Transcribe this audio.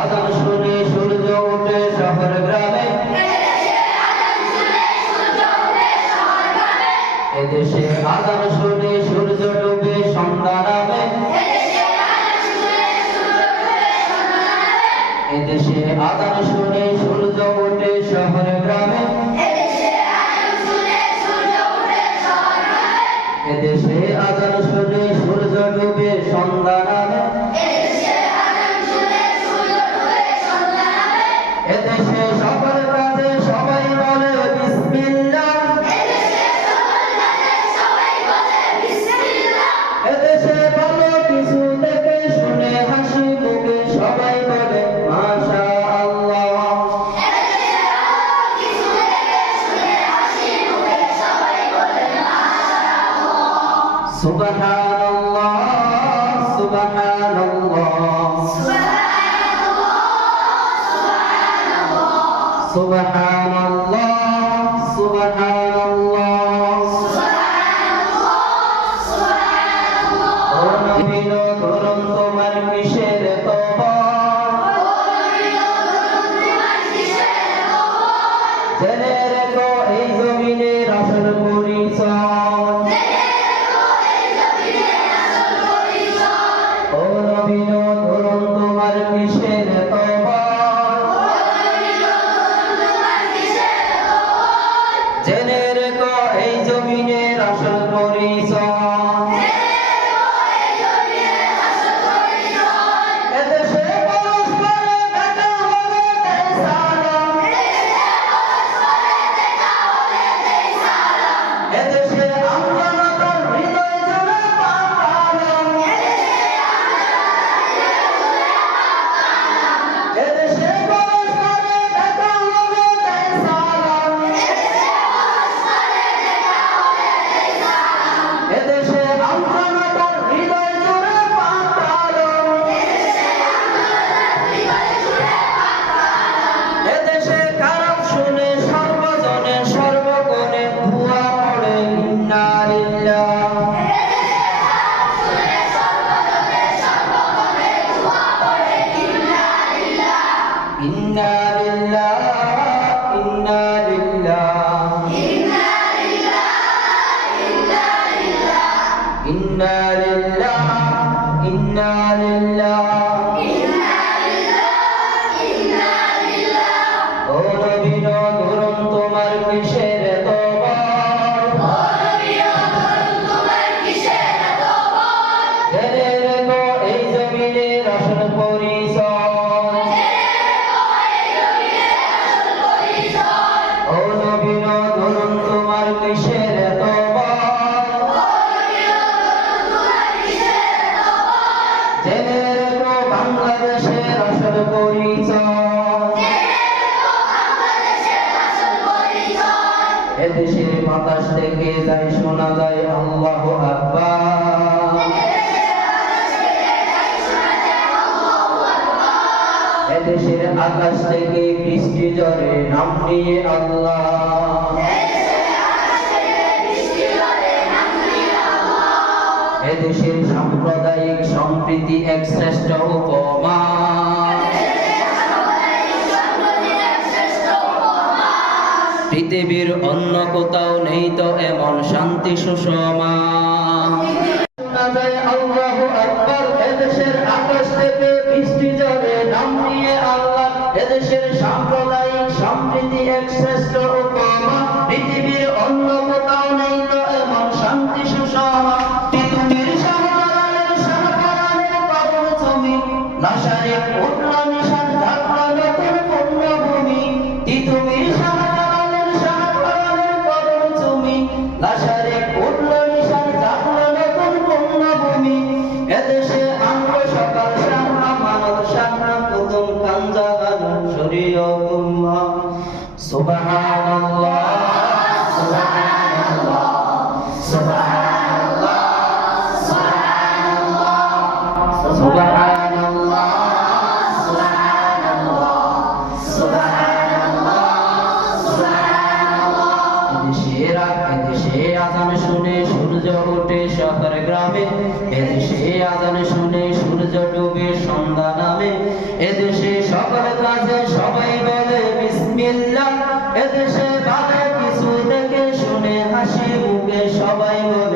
আযান শুনে সূর্য ওঠে শহর গ্রামে, এদেশে আযান শুনে সূর্য ডুবে সন্ধ্যা নামে, এদেশে আযান শুনে সূর্য ওঠে শহর গ্রামে, এদেশে আযান শুনে সূর্য ডুবে সন্ধ্যা নামে, এদেশে সকল কাজে সবাই বলে বিসমিল্লাহ, এদেশে ভালো কিছু দেখে শুনে হাসি মুখে সবাই বলে মাশাআল্লাহ। সুবহানাল্লাহ সুবহানাল্লাহ সুবহানাল্লাহ সুবহানাল্লাহ। ও নবী ধরুন তোমার কিসের তওবা, জেনে রেখো এই জমিনের আসল পরিচয়, ও নবী ধরুন তোমার কিসের তওবা, জেনে রেখো এই জমিনের আসল পরিচয়, এদেশে পরস্পরে দেখা হলে দেয় সালাম, এদেশে আমজনতার হৃদয় জুড়ে পাকালাম, এদেশে পরস্পরে দেখা হলে দেয় সালাম, এদেশে আমজনতার হৃদয় জুড়ে পাকালাম, এদেশে খারাপ শুনে সর্বজনে সর্বকোণে ধোঁয়া পড়ে ইন্না লিল্লাহ, ইন্না লিল্লাহ ইন্না লিল্লাহ ইন্না লিল্লাহ ইন্না লিল্লাহ। ও নবী ধরুন তোমার কিসের তওবা, জেনে রেখো এই জমিনের আসল পরিচয়, ও নবী ধরুন তোমার কিসের তওবা, জেনে রেখো বাংলাদেশের আসল পরিচয়, এদেশের বাতাস থেকে যায় শোনা যায় আল্লাহু আকবার, এদেশের আকাশ থেকে বৃষ্টি ঝরে নাম নিয়ে আল্লাহ, এদেশের সাম্প্রদায়িক সম্প্রীতি এক শ্রেষ্ঠ উপমা, পৃথিবীর অন্য কোথাও নেই তো এমন শান্তি সুষমা। শোনা যায় আল্লাহু আকবার, এদেশের আকাশ থেকে বৃষ্টি ঝরে নাম নিয়ে আল্লাহ, এদেশের সাম্প্রদায়িক সম্প্রীতি এক শ্রেষ্ঠ উপমা, পৃথিবীর অন্য কোথাও নেই তো এমন শান্তি সুষমা। পৃথিবীর শাহজালালের শাহপরানের কদম তুমি, লাশারে উঠল নিশান জাগলো নতুন পুণ্যভূমি, পৃথিবীর শাহজালালের শাহপরানের কদম তুমি, লাশারে উঠল নিশান জাগলো নতুন পুণ্যভূমি, এদেশে আনলো সকাল শাহরা মানব শাহরা প্রথম কাঞ্জাগানো শরীয়তুল্লাহ। সুবহানাল্লাহ সুবহানাল্লাহ সুবহানাল্লাহ সুবহানাল্লাহ সুবহানাল্লাহ সুবহানাল্লাহ সুবহানাল্লাহ সুবহানাল্লাহ। এদেশে আযান শুনে সূর্য ওঠে শহর গ্রামে, এদেশে আযান শুনে সূর্য ডুবে সন্ধ্যা নামে, এদেশে সকল কাজে সবাই বলে বিসমিল্লাহ। এদেশে ভালো কিছু দেখে শুনে হাসি মুখে সবাই বলে